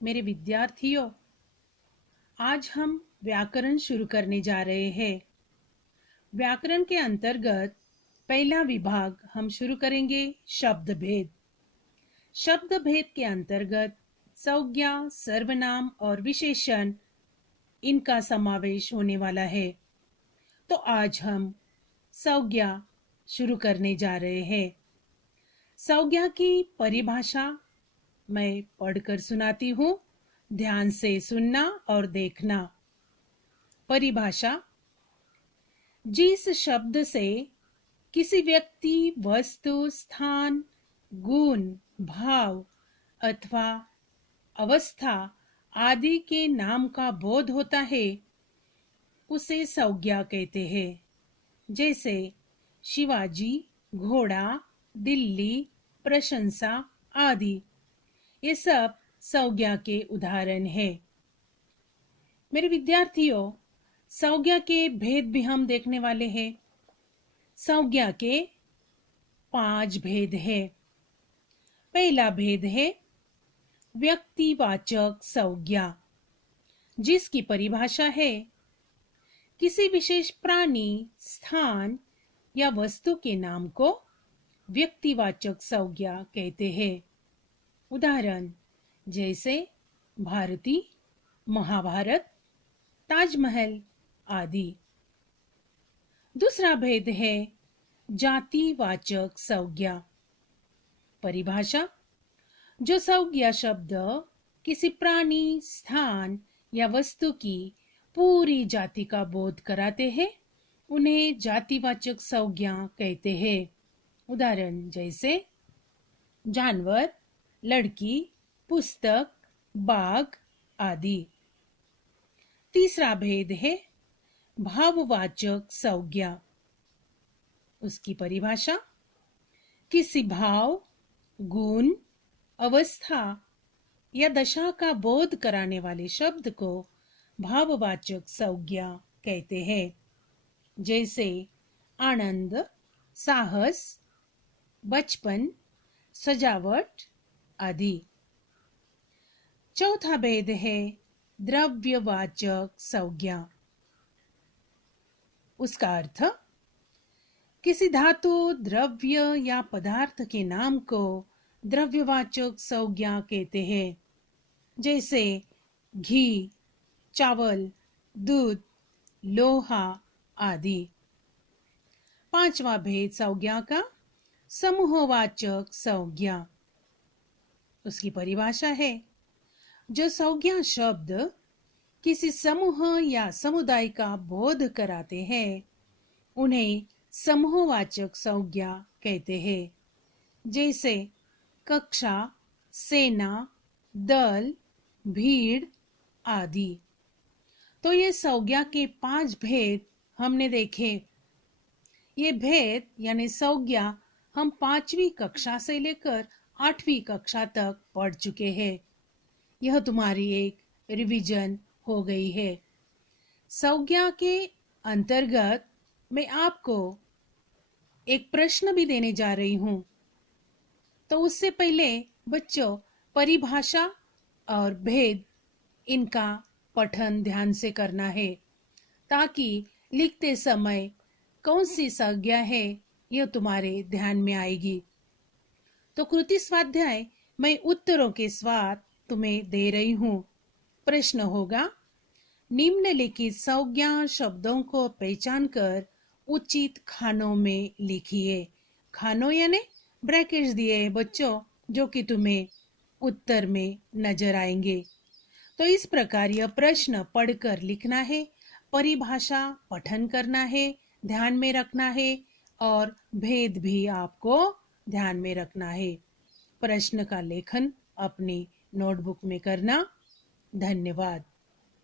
मेरे विद्यार्थियों, आज हम व्याकरण शुरू करने जा रहे हैं। व्याकरण के अंतर्गत पहला विभाग हम शुरू करेंगे शब्द भेद। शब्द भेद के अंतर्गत संज्ञा, सर्वनाम और विशेषण इनका समावेश होने वाला है। तो आज हम संज्ञा शुरू करने जा रहे हैं। संज्ञा की परिभाषा मैं पढ़कर सुनाती हूँ। ध्यान से सुनना और देखना। परिभाषा: जिस शब्द से किसी व्यक्ति, वस्तु, स्थान, गुण, भाव अथवा अवस्था आदि के नाम का बोध होता है, उसे संज्ञा कहते हैं। जैसे शिवाजी, घोड़ा, दिल्ली, प्रशंसा आदि, ये सब संज्ञा के उदाहरण हैं। मेरे विद्यार्थियों, संज्ञा के भेद भी हम देखने वाले हैं। संज्ञा के 5 भेद हैं। पहला भेद है व्यक्तिवाचक संज्ञा, जिसकी परिभाषा है किसी विशेष प्राणी, स्थान या वस्तु के नाम को व्यक्तिवाचक संज्ञा कहते हैं। उदाहरण जैसे भारती, महाभारत, ताजमहल आदि। दूसरा भेद है जातिवाचक संज्ञा। परिभाषा: जो संज्ञा शब्द किसी प्राणी, स्थान या वस्तु की पूरी जाति का बोध कराते हैं, उन्हें जातिवाचक संज्ञा कहते हैं। उदाहरण जैसे जानवर, लड़की, पुस्तक, बाघ आदि। तीसरा भेद है भाववाचक संज्ञा। उसकी परिभाषा: किसी भाव, गुण, अवस्था या दशा का बोध कराने वाले शब्द को भाववाचक संज्ञा कहते हैं। जैसे आनंद, साहस, बचपन, सजावट आदि। चौथा भेद है द्रव्यवाचक संज्ञा। उसका अर्थ किसी धातु, द्रव्य या पदार्थ के नाम को द्रव्यवाचक संज्ञा कहते हैं। जैसे घी, चावल, दूध, लोहा आदि। पांचवा भेद संज्ञा का समूहवाचक संज्ञा। उसकी परिभाषा है जो संज्ञा शब्द किसी समूह या समुदाय का बोध कराते हैं, उन्हें समूहवाचक संज्ञा कहते हैं। जैसे कक्षा, सेना, दल, भीड़ आदि। तो ये संज्ञा के 5 भेद हमने देखे। ये भेद यानी संज्ञा हम 5वीं कक्षा से लेकर 8वीं कक्षा तक पढ़ चुके हैं। यह तुम्हारी एक रिवीजन हो गई है। संज्ञा के अंतर्गत मैं आपको एक प्रश्न भी देने जा रही हूँ। तो उससे पहले बच्चों, परिभाषा और भेद इनका पठन ध्यान से करना है, ताकि लिखते समय कौन सी संज्ञा है यह तुम्हारे ध्यान में आएगी। तो कृति स्वाध्याय मैं उत्तरों के साथ तुम्हें दे रही हूँ। प्रश्न होगा, निम्नलिखित संज्ञा शब्दों को पहचान कर उचित खानों में लिखिए। खानों यानी ब्रैकेट्स दिए हैं बच्चों, जो कि तुम्हें उत्तर में नजर आएंगे। तो इस प्रकार यह प्रश्न पढ़कर लिखना है, परिभाषा पठन करना है, ध्यान में रखना है और भेद भी आपको ध्यान में रखना है। प्रश्न का लेखन अपनी नोटबुक में करना। धन्यवाद।